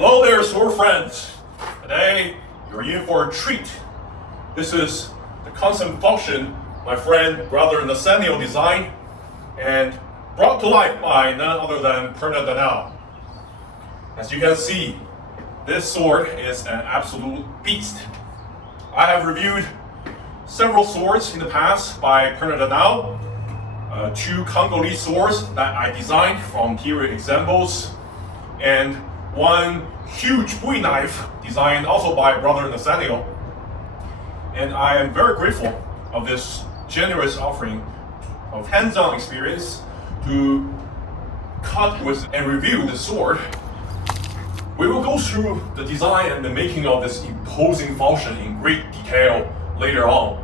Hello there, sword friends. Today, you're in for a treat. This is the constant Falchion my friend Brother Nathaniel designed and brought to life by none other than Purna Darnal. As you can see, this sword is an absolute beast. I have reviewed several swords in the past by Purna Darnal, two Congolese swords that I designed from period examples, and one huge Bowie knife designed also by Brother Nathaniel. And I am very grateful of this generous offering of hands-on experience to cut with and review the sword. We will go through the design and the making of this imposing Falchion in great detail later on,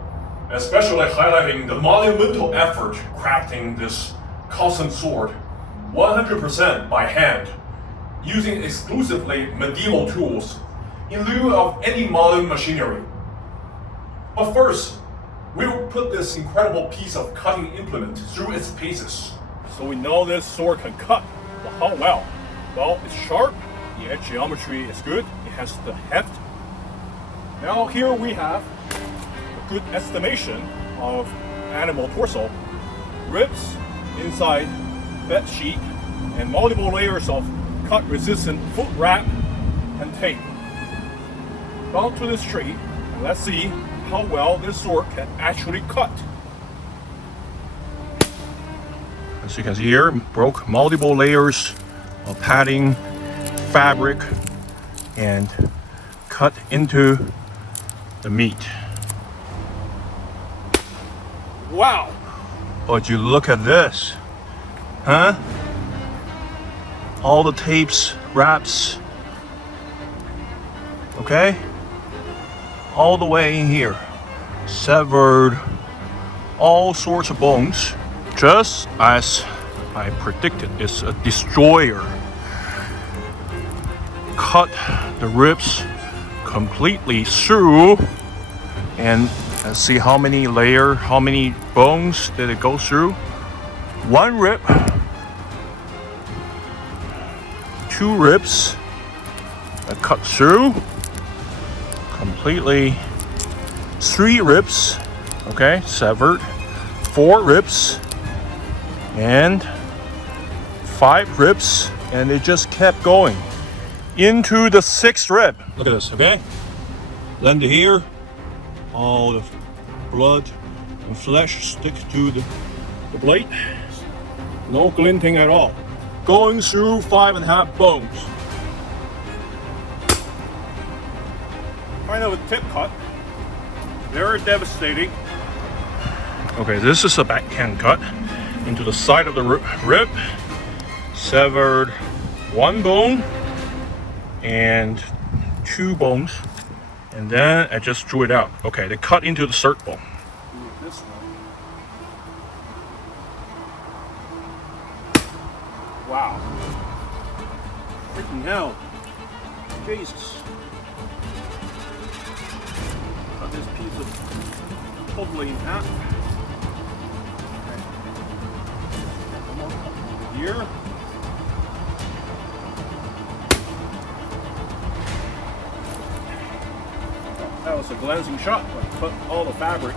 especially highlighting the monumental effort crafting this custom sword 100% by hand, using exclusively medieval tools in lieu of any modern machinery. But first, we will put this incredible piece of cutting implement through its paces. So we know this sword can cut, but how well? Well, it's sharp, the edge geometry is good, it has the heft. Now here we have a good estimation of animal torso, ribs inside bed sheet, and multiple layers of cut-resistant foot wrap and tape. Down to this tree, and let's see how well this sword can actually cut. As you can see here, broke multiple layers of padding, fabric, and cut into the meat. Wow! But you look at this, huh? All the tapes, wraps, okay? All the way in here, severed all sorts of bones, just as I predicted. It's a destroyer. Cut the ribs completely through, and let's see how many bones did it go through. One rib, two ribs that cut through completely, three ribs, okay, severed, four ribs, and five ribs, and it just kept going into the sixth rib. Look at this, okay? Landed here, all the blood and flesh stick to the blade. No glinting at all. Going through 5.5 bones. Kind of a tip cut. Very devastating. Okay, this is a backhand cut into the side of the rib. Severed one bone and two bones, and then I just drew it out. Okay, they cut into the third bone. This one. Wow. Freaking hell. Jesus. Cut this piece of totally in half. One more cut here. That was a glancing shot, but cut all the fabric.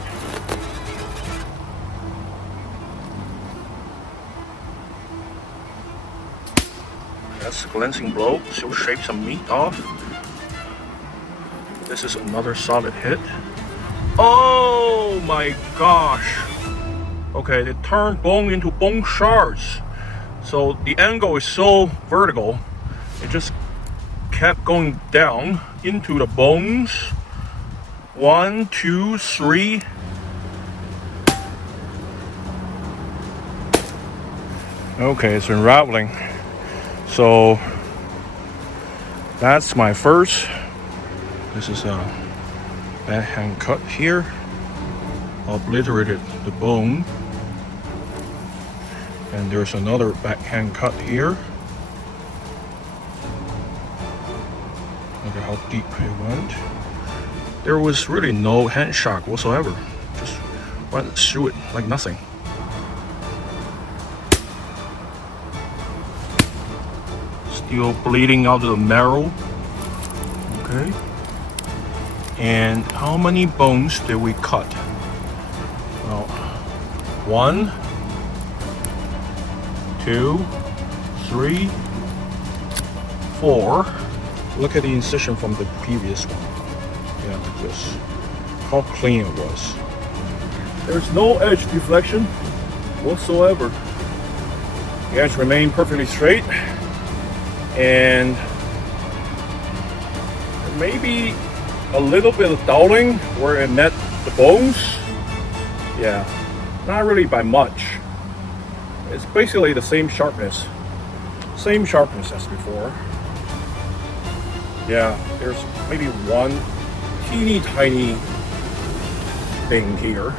That's a glancing blow, still shave some meat off. This is another solid hit. Oh my gosh! Okay, they turned bone into bone shards. So the angle is so vertical, it just kept going down into the bones. 1, 2, 3. Okay, it's unraveling. So that's my first. This is a backhand cut here. Obliterated the bone. And there's another backhand cut here. Look at how deep it went. There was really no hand shock whatsoever. Just went through it like nothing. Still bleeding out of the marrow. Okay. And how many bones did we cut? Well, 1, 2, 3, 4. Look at the incision from the previous one. Yeah, look at this. How clean it was. There's no edge deflection whatsoever. The edge remained perfectly straight, and maybe a little bit of dowling where it met the bones. Yeah, not really by much. It's basically the same sharpness as before. Yeah, there's maybe one teeny tiny thing here.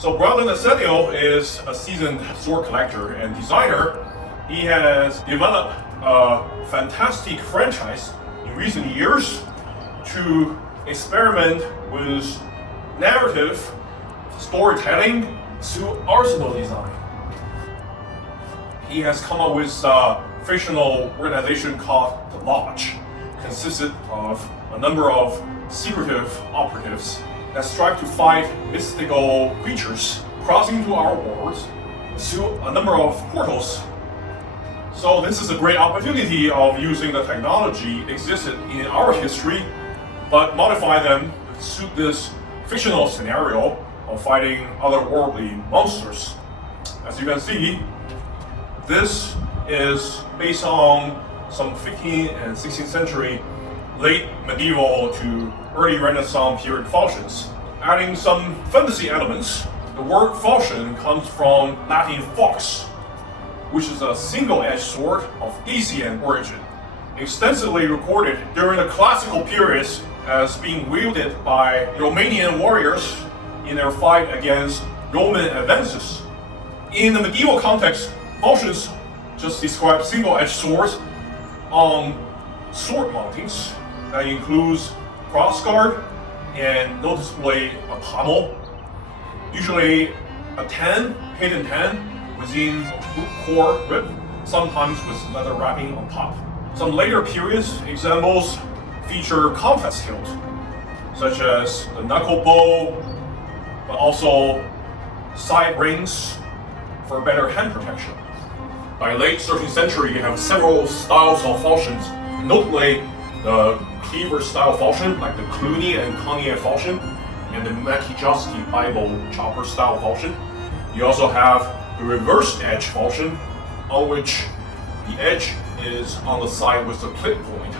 So Brother Nathaniel is a seasoned sword collector and designer. He has developed a fantastic franchise in recent years to experiment with narrative storytelling to arsenal design. He has come up with a fictional organization called the Lodge, consisted of a number of secretive operatives that strive to fight mystical creatures crossing into our worlds through a number of portals. So this is a great opportunity of using the technology existed in our history, but modify them to suit this fictional scenario of fighting otherworldly monsters. As you can see, this is based on some 15th and 16th century late medieval to early Renaissance period falchions. Adding some fantasy elements, the word falchion comes from Latin falx, which is a single-edged sword of Asian origin, extensively recorded during the classical periods as being wielded by Romanian warriors in their fight against Roman advances. In the medieval context, falchions just describe single-edged swords on sword mountings that includes crossguard and noticeably a pommel, usually a hidden tan within a core rib, sometimes with leather wrapping on top. Some later periods examples feature complex hilt, such as the knuckle bow, but also side rings for better hand protection. By late 13th century, you have several styles of falchions, notably the cleaver style falchion, like the Cluny and Cognac falchion, and the Machiavsky Bible chopper style falchion. You also have the reversed edge falchion, on which the edge is on the side with the clip point.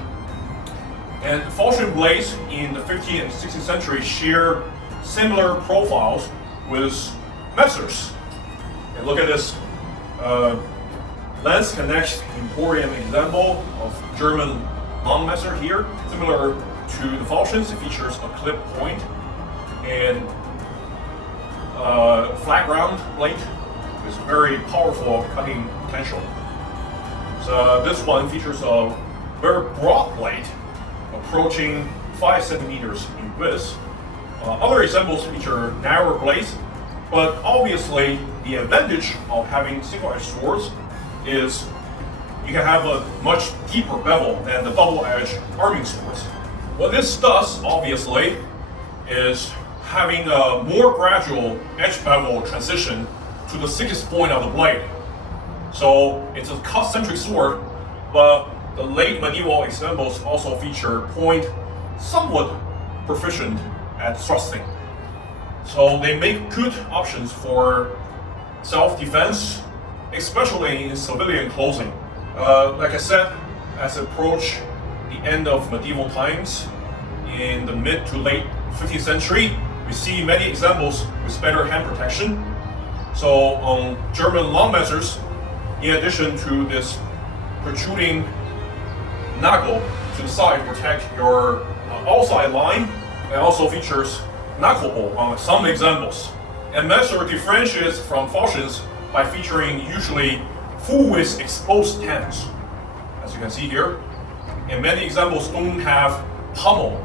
And falchion blades in the 15th and 16th century share similar profiles with messers. And look at this lens connect Emporium example of German long messer here. Similar to the falchions, it features a clip point and flat ground blade with very powerful cutting potential. So this one features a very broad blade approaching 5 centimeters in width. Other examples feature narrower blades, but obviously the advantage of having single-edged swords is you can have a much deeper bevel than the double-edged arming swords. What this does, obviously, is having a more gradual edge bevel transition to the thickest point of the blade. So it's a cut-centric sword, but the late medieval examples also feature point somewhat proficient at thrusting. So they make good options for self-defense, especially in civilian clothing. Like I said, as we approach the end of medieval times, in the mid to late 15th century, we see many examples with better hand protection. So on German long messers, in addition to this protruding knuckle to the side to protect your outside line, it also features knuckle bow on some examples. And messer differentiates from falchions by featuring usually full-width exposed tans, as you can see here. And many examples don't have pommel.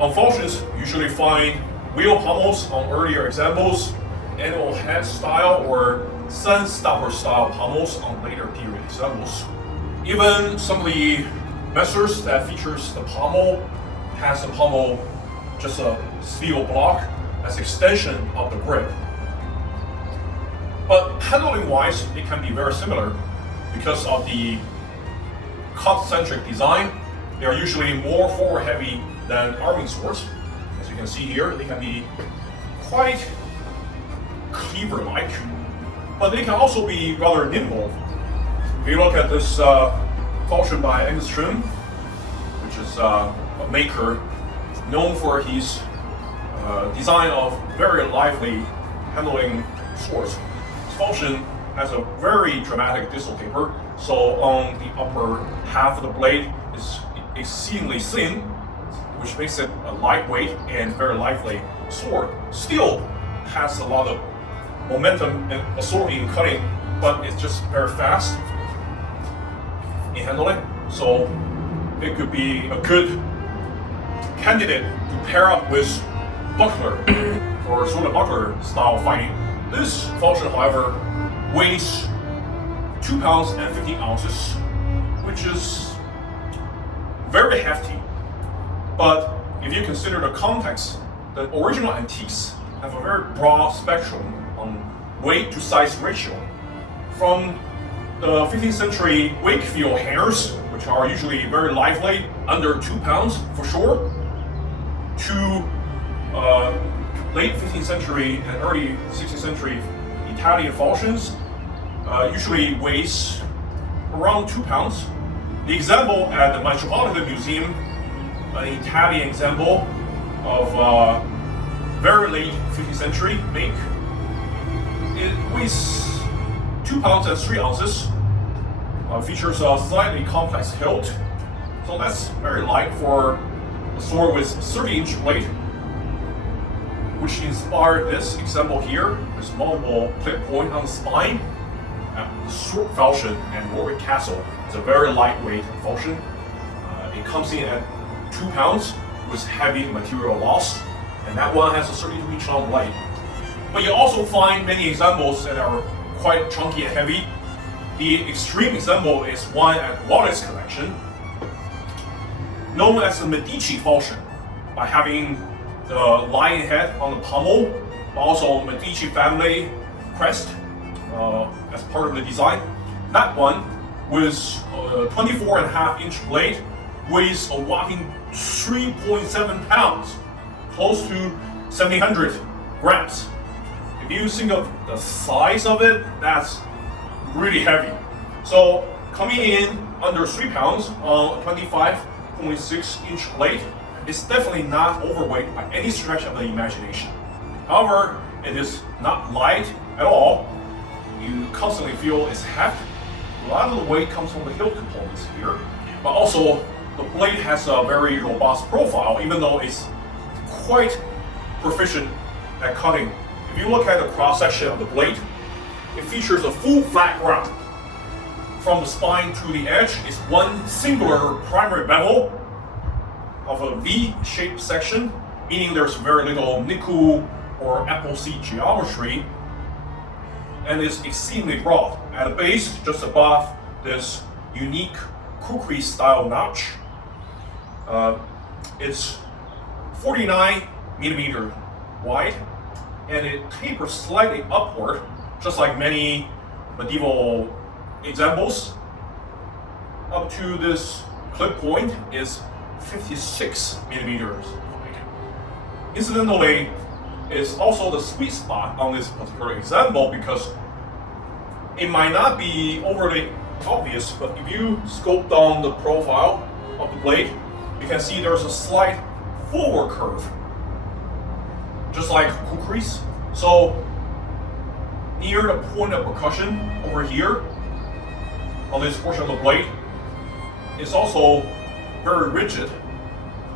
On falchions, you usually find wheel pommels on earlier examples, animal head style or sun stopper style pommels on later period examples. Even some of the messers that features the pommel has the pommel just a steel block as extension of the grip. But handling wise, it can be very similar because of the cut-centric design. They are usually more forward heavy than arming swords. As you can see here, they can be quite cleaver-like, but they can also be rather nimble. If you look at this falchion by Angstrom, which is a maker known for his design of very lively handling swords. This falchion has a very dramatic distal taper, so on the upper half of the blade is exceedingly thin, which makes it a lightweight and very lively sword. Still has a lot of momentum and authority in cutting, but it's just very fast in handling. So it could be a good candidate to pair up with buckler for sort of buckler style fighting. This falchion, however, weighs 2 pounds and 15 ounces, which is very hefty. But if you consider the context, the original antiques have a very broad spectrum on weight to size ratio. From the 15th century Wakefield hares, which are usually very lively, under 2 pounds for sure, to late 15th century and early 16th century Italian falchions, usually weighs around 2 pounds. The example at the Metropolitan Museum, an Italian example of very late 15th century make, it weighs 2 pounds and 3 ounces, features a slightly complex hilt, so that's very light for a sword with 30-inch blade, which which inspired this example here. There's multiple clip point on the spine. The sword falchion and Warwick Castle is a very lightweight falchion. It comes in at 2 pounds with heavy material loss, and that one has a 32-inch long blade. But you also find many examples that are quite chunky and heavy. The extreme example is one at Wallace's collection, known as the Medici falchion, by having the lion head on the pommel, but also Medici family crest as part of the design. That one with a 24.5-inch blade weighs a whopping 3.7 pounds, close to 1,700 grams. If you think of the size of it, that's really heavy. So coming in under 3 pounds on a 25.6-inch blade is definitely not overweight by any stretch of the imagination. However, it is not light at all. You constantly feel its heft. A lot of the weight comes from the hilt components here, but also the blade has a very robust profile, even though it's quite proficient at cutting. If you look at the cross section of the blade, it features a full flat ground. From the spine to the edge is one singular primary bevel of a V-shaped section, meaning there's very little nickel or apple seed geometry, and is exceedingly broad. At the base, just above this unique kukri style notch, it's 49 millimeter wide, and it tapers slightly upward, just like many medieval examples. Up to this clip point is 56 millimeters wide. Incidentally, it's also the sweet spot on this particular example because it might not be overly obvious, but if you scope down the profile of the blade, you can see there's a slight forward curve, just like kukris. So near the point of percussion over here on this portion of the blade, it's also very rigid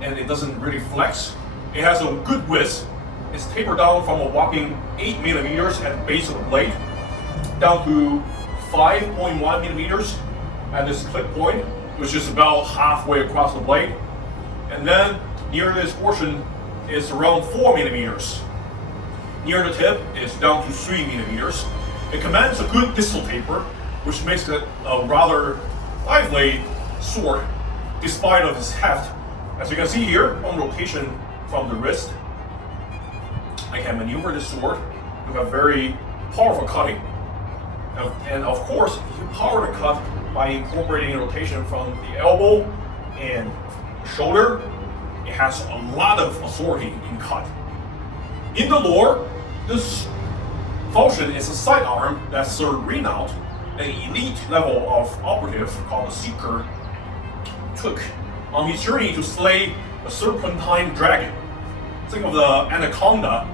and it doesn't really flex. It has a good width. It's tapered down from a whopping 8 millimeters at the base of the blade down to 5.1 millimeters at this clip point, which is about halfway across the blade. And then near this portion is around 4 millimeters. Near the tip is down to 3 millimeters. It commands a good distal taper, which makes it a rather lively sword despite of its heft. As you can see here, on rotation from the wrist, I can maneuver this sword to have very powerful cutting. And of course, you power the cut by incorporating rotation from the elbow and the shoulder. It has a lot of authority in cut. In the lore, this falchion is a sidearm that Sir Renaud, an elite level of operative called the Seeker, took on his journey to slay a serpentine dragon. Think of the anaconda,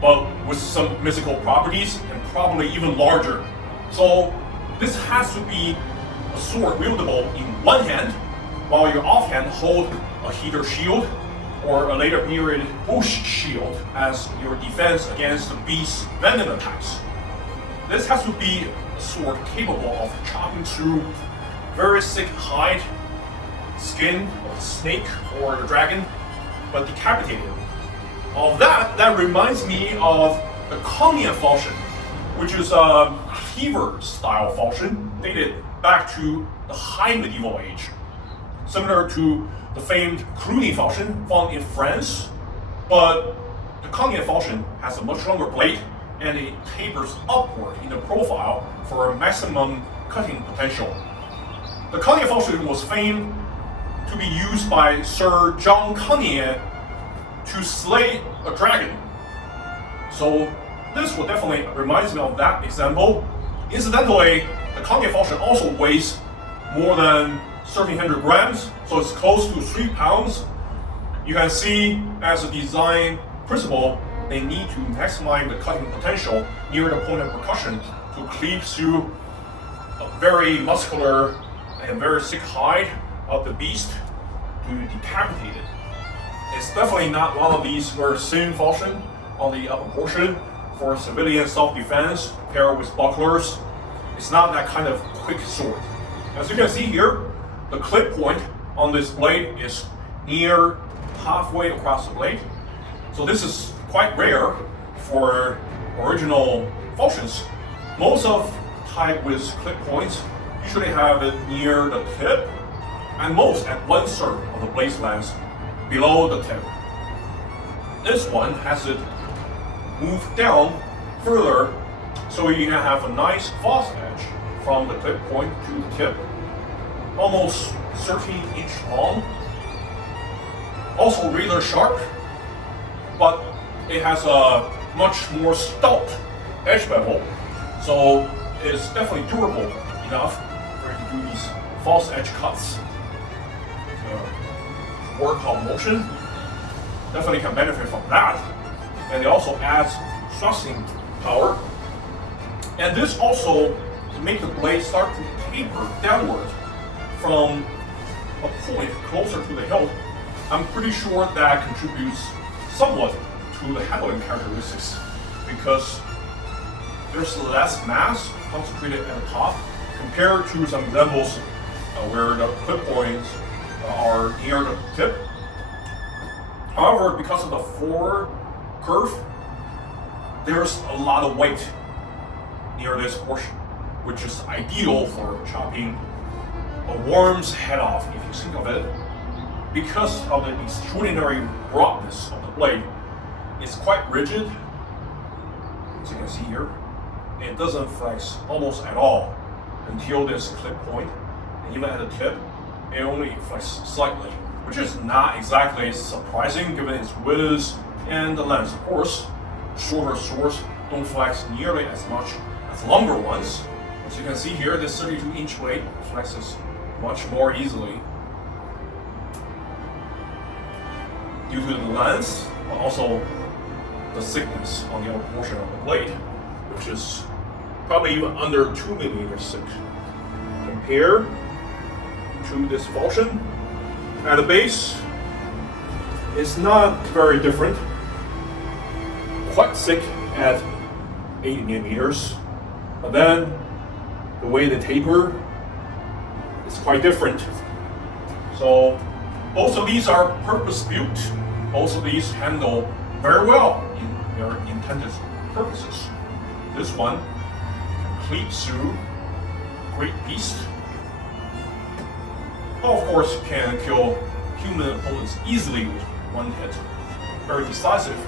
but with some mythical properties and probably even larger. So this has to be a sword wieldable in one hand, while your offhand hold a heater shield or a later period bush shield as your defense against the beast's venom attacks. This has to be a sword capable of chopping through very thick hide, skin of the snake or the dragon, but decapitating them. Of that reminds me of the Conyan falchion, which is a cleaver style falchion dated back to the high medieval age. Similar to the famed Cluny falchion found in France, but the Conyan falchion has a much longer blade and it tapers upward in the profile for a maximum cutting potential. The Conyan falchion was famed to be used by Sir John Conyan to slay a dragon. So this will definitely reminds me of that example. Incidentally, the Conyan falchion also weighs more than 1,300 grams, so it's close to 3 pounds. You can see as a design principle, they need to maximize the cutting potential near the point of percussion to cleave through a very muscular and very thick hide of the beast to decapitate it. It's definitely not one of these very thin falchion on the upper portion for civilian self-defense paired with bucklers. It's not that kind of quick sword. As you can see here, the clip point on this blade is near halfway across the blade. So this is quite rare for original falchions. Most of type with clip points usually have it near the tip, and most at 1/3 of the blade's length below the tip. This one has it moved down further, so you can have a nice false edge from the clip point to the tip, almost 13-inch long. Also razor sharp, but it has a much more stout edge bevel, so it's definitely durable enough for you to do these false edge cuts. Work on motion definitely can benefit from that, and it also adds thrusting power. And this also makes the blade start to taper downward from a point closer to the hilt. I'm pretty sure that contributes somewhat to the handling characteristics because there's less mass concentrated at the top compared to some examples where the clip points are near the tip. However, because of the forward curve, there's a lot of weight near this portion, which is ideal for chopping a worm's head off, if you think of it. Because of the extraordinary broadness of the blade, it's quite rigid, as you can see here. It doesn't flex almost at all until this clip point, and even at the tip, it only flexes slightly, which is not exactly surprising given its width and the length. Of course, shorter swords don't flex nearly as much as longer ones. As you can see here, this 32-inch blade flexes much more easily due to the length, but also the thickness on the upper portion of the blade, which is probably even under 2 millimeters thick. Compared to this falchion, at the base, it's not very different. Quite thick at 80 millimeters, but then the way they taper is quite different. So both of these are purpose-built. Both of these handle very well in their intended purposes. This one can cleave through great beast. Of course, can kill human opponents easily with one hit. Very decisive.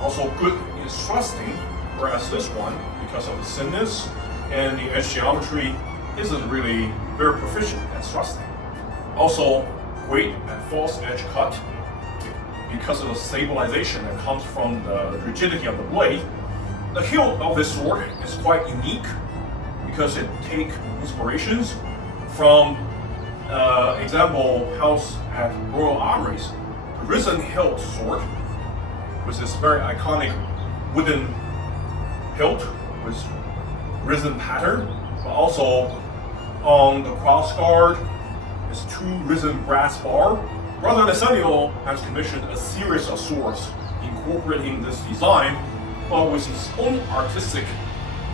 Also good in thrusting, whereas this one, because of the thinness and the edge geometry, isn't really very proficient at thrusting. Also great at false edge cut because of the stabilization that comes from the rigidity of the blade. The hilt of this sword is quite unique because it takes inspirations from example housed at Royal Armouries, the writhen-hilt sword, with this very iconic wooden hilt with writhen pattern, but also on the crossguard is 2 writhen brass bar. Brother Nathaniel has commissioned a series of swords incorporating this design, but with his own artistic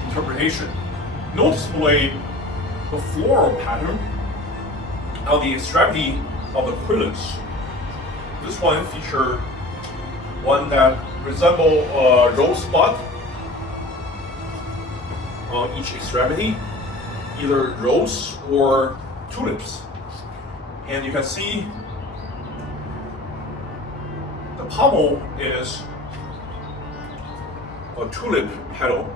interpretation. Noticeably, the floral pattern on the extremity of the quillons. This one features one that resembles a rosebud on each extremity, either rose or tulips. And you can see the pommel is a tulip petal.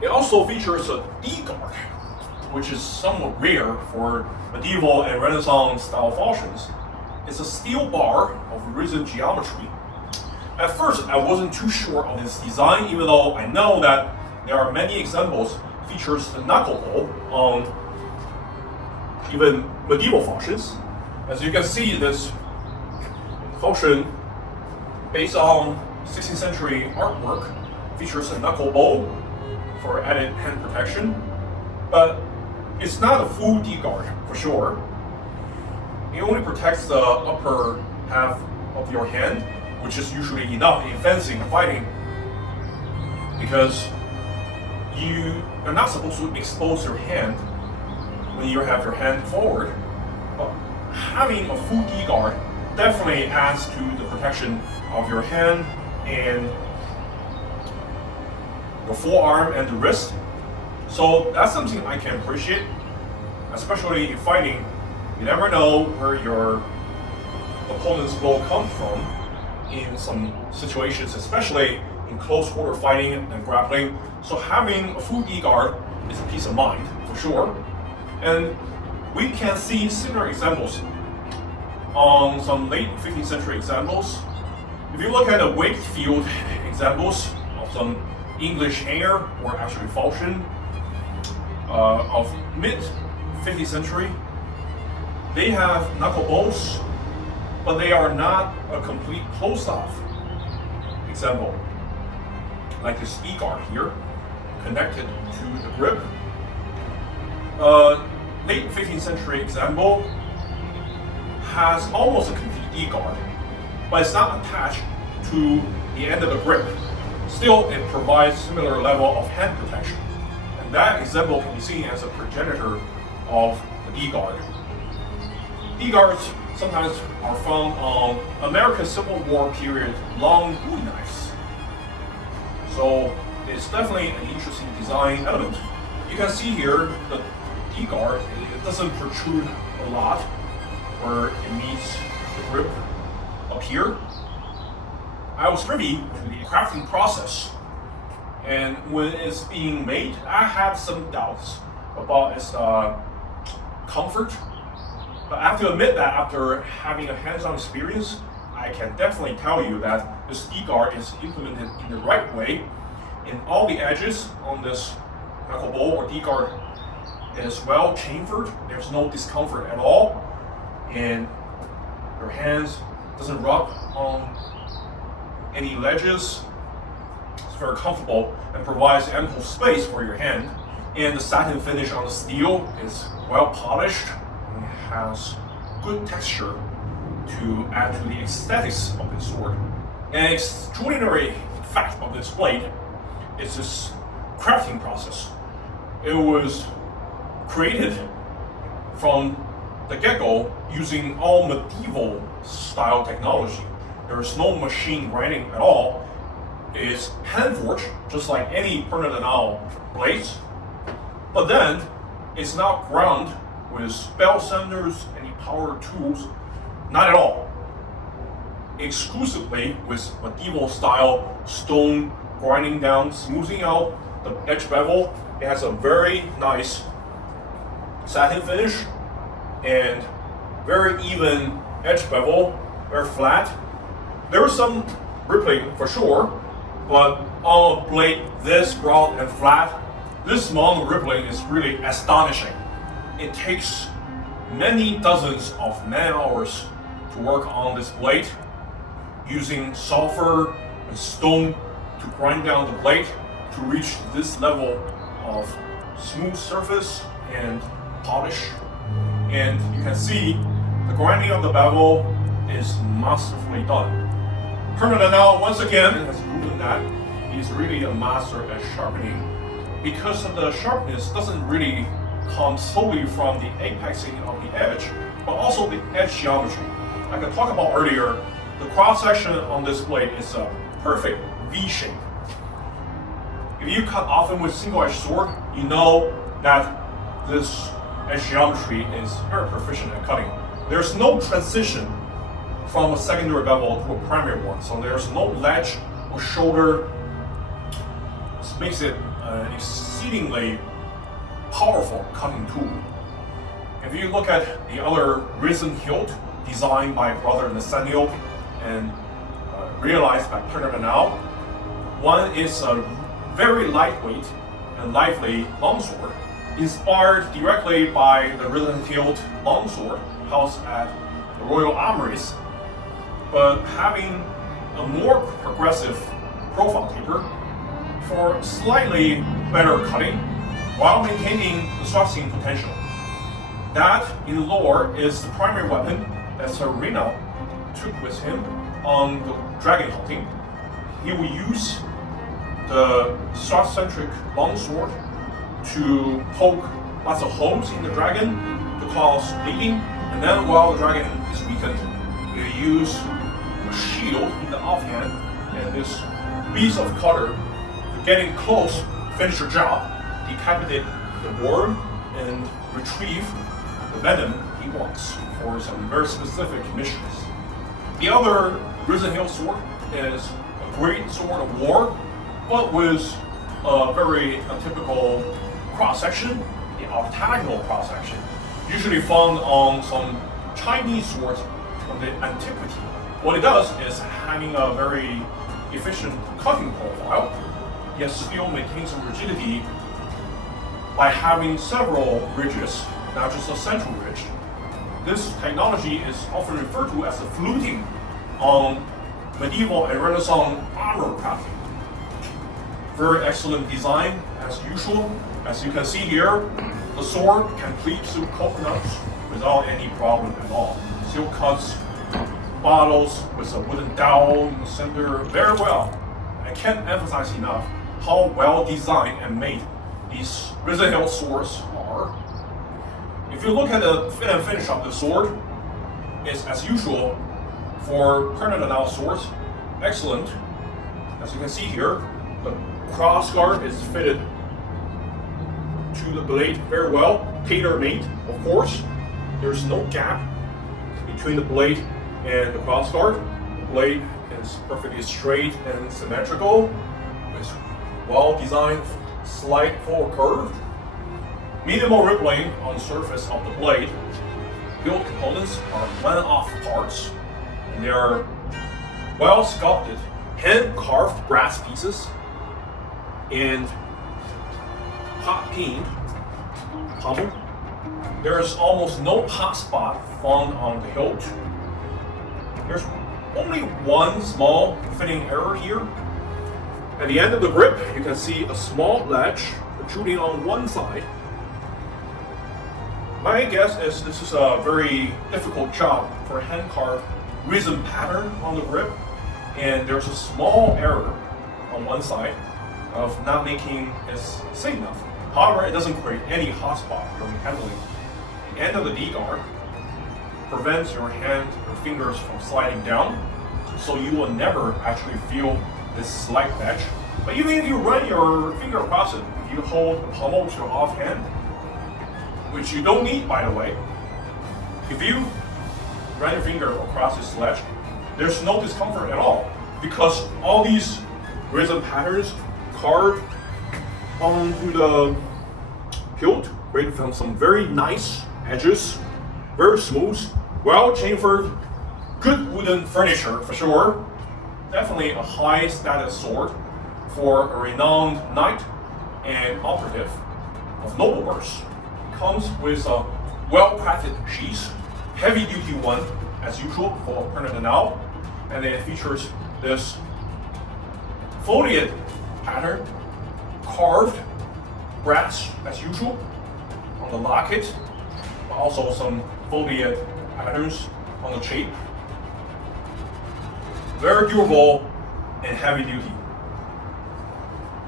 It also features a D-guard, which is somewhat rare for medieval and Renaissance style falchions. It's a steel bar of writhen geometry. At first, I wasn't too sure of its design, even though I know that there are many examples features the knuckle hole on even medieval falchions. As you can see, this falchion, based on 16th century artwork, features a knuckle bow for added hand protection, but it's not a full D-guard for sure. it only protects the upper half of your hand, which is usually enough in fencing and fighting, because you're not supposed to expose your hand when you have your hand forward. But having a full D guard definitely adds to the protection of your hand and your forearm and the wrist. So that's something I can appreciate, especially in fighting. You never know where your opponent's blow comes from in some situations, especially in close quarter fighting and grappling. So having a full D guard is a peace of mind for sure. And we can see similar examples on some late 15th century examples. If you look at the Wakefield examples of some English hanger, or actually falchion, of mid 15th century, they have knuckle bolts, but they are not a complete closed-off example, like this E-guard here, connected to the grip. Late 15th century example has almost a complete E-guard, but it's not attached to the end of the grip. Still, it provides similar level of hand protection. And that example can be seen as a progenitor of the D-guard. D-guards sometimes are found on American Civil War period long Bowie knives. So it's definitely an interesting design element. You can see here the D-guard, it doesn't protrude a lot where it meets the grip up here. I was privy to the crafting process, and when it's being made, I have some doubts about its comfort. But I have to admit that after having a hands-on experience, I can definitely tell you that this D-guard is implemented in the right way. In all the edges on this knuckle bowl or D-guard is well chamfered. There's no discomfort at all, and your hands doesn't rub on any ledges. It's very comfortable and provides ample space for your hand. And the satin finish on the steel is well polished and has good texture to add to the aesthetics of this sword. An extraordinary fact of this blade is this crafting process. It was created from the get-go using all medieval style technology. There is no machine grinding at all. It's hand forged, just like any Purna Darnal blades. But then, it's not ground with bell sanders, any power tools, not at all. Exclusively with medieval style stone grinding down, smoothing out the edge bevel. It has a very nice satin finish and very even edge bevel, very flat. There is some rippling for sure, but on a blade this broad and flat, this amount of rippling is really astonishing. It takes many dozens of man-hours to work on this blade, using sulfur and stone to grind down the blade to reach this level of smooth surface and polish. And you can see the grinding of the bevel is masterfully done. Purna Darnal once again has proven that he's really a master at sharpening, because the sharpness doesn't really come solely from the apexing of the edge, but also the edge geometry. Like I talked about earlier, the cross section on this blade is a perfect V shape. If you cut often with single-edged sword, you know that this edge geometry is very proficient at cutting. There's no transition from a secondary bevel to a primary one, so there's no ledge or shoulder. This makes it an exceedingly powerful cutting tool. If you look at the other writhen-hilt designed by Brother Nathaniel and realized by Purna Darnal, one is a very lightweight and lively longsword, inspired directly by the writhen-hilt longsword housed at the Royal Armouries, but having a more progressive profile taper for slightly better cutting while maintaining the thrusting potential. That, in lore, is the primary weapon that Sir Reno took with him on the dragon hunting. He will use the short-centric longsword to poke lots of holes in the dragon to cause bleeding, and then while the dragon is weakened, you use a shield in the offhand and this piece of cutter to get in close, finish your job, decapitate the worm, and retrieve the venom he wants for some very specific missions. The other writhen-hilt sword is a great sword of war, but with a very untypical cross-section, the octagonal cross-section, usually found on some Chinese swords from the antiquity. What it does is having a very efficient cutting profile, yet still maintain some rigidity by having several ridges, not just a central ridge. This technology is often referred to as the fluting on medieval and Renaissance armor crafting. Very excellent design as usual. As you can see here, the sword can cleave through coconuts without any problem at all. Still cuts bottles with a wooden dowel in the center very well. I can't emphasize enough how well designed and made these writhen-hilt swords are. If you look at the fit and finish of the sword, it's as usual for Purna Darnal swords, excellent. As you can see here, the crossguard is fitted to the blade very well, tailor-made, of course. There's no gap between the blade and the crossguard. The blade is perfectly straight and symmetrical, with well-designed slight forward curve. Minimal rippling on the surface of the blade. Build components are one-off parts, and they are well sculpted, hand-carved brass pieces, and hot-peened pommel. There is almost no hot spot found on the hilt. There's only one small fitting error here. At the end of the grip, you can see a small ledge protruding on one side. My guess is this is a very difficult job for a hand-carved resin pattern on the grip, and there's a small error on one side of not making this safe enough. However, it doesn't create any hot spot during handling. The end of the D-guard prevents your hand or fingers from sliding down, so you will never actually feel this slight edge. But even if you run your finger across it, if you hold the pommel with your offhand, which you don't need, by the way, if you run your finger across this ledge, there's no discomfort at all, because all these resin patterns carved onto the hilt create from some very nice edges, very smooth, well chamfered, good wooden furniture for sure. Definitely a high status sword for a renowned knight and operative of noble birth. Comes with a well-crafted sheath, heavy-duty one as usual for Purna Darnal, and then it features this foliate pattern, carved brass as usual on the locket, but also some foliate patterns on the shape. Very durable and heavy duty.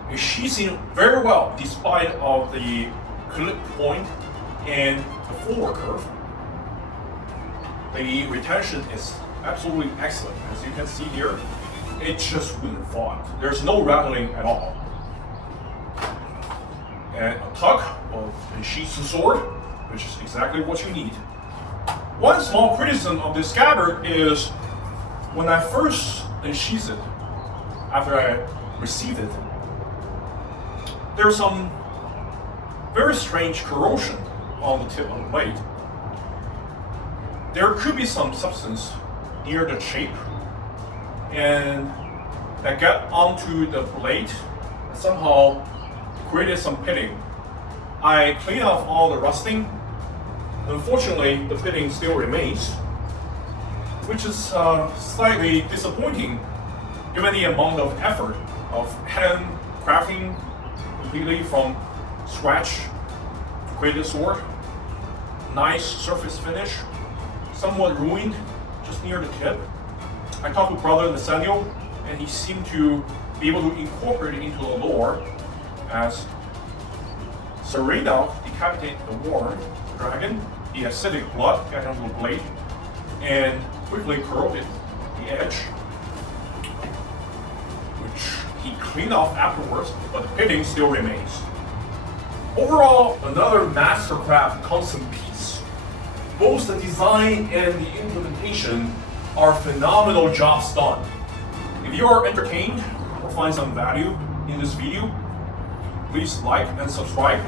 It's sheathing very well despite of the clip point and the forward curve. The retention is absolutely excellent. As you can see here, it just wouldn't fall out. There's no rattling at all. And a tuck of the sheath sword, which is exactly what you need. One small criticism of this scabbard is when I first unsheathed it, after I received it, there's some very strange corrosion on the tip of the blade. There could be some substance near the shape and that got onto the blade and somehow created some pitting. I cleaned off all the rusting. Unfortunately, the pitting still remains, which is slightly disappointing given the amount of effort of hand crafting completely from scratch to create this sword. nice surface finish, somewhat ruined just near the tip. I talked with Brother Nathaniel, and he seemed to be able to incorporate it into the lore as Serena decapitated the worm dragon, the acidic blood got onto the blade, and quickly corroded the edge, which he cleaned off afterwards, but the pitting still remains. Overall, another Mastercraft custom piece. Both the design and the implementation are phenomenal jobs done. If you are entertained or find some value in this video, please like and subscribe,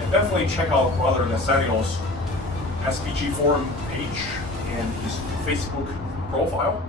and definitely check out Brother Nathaniel's SBG forum page and his Facebook profile.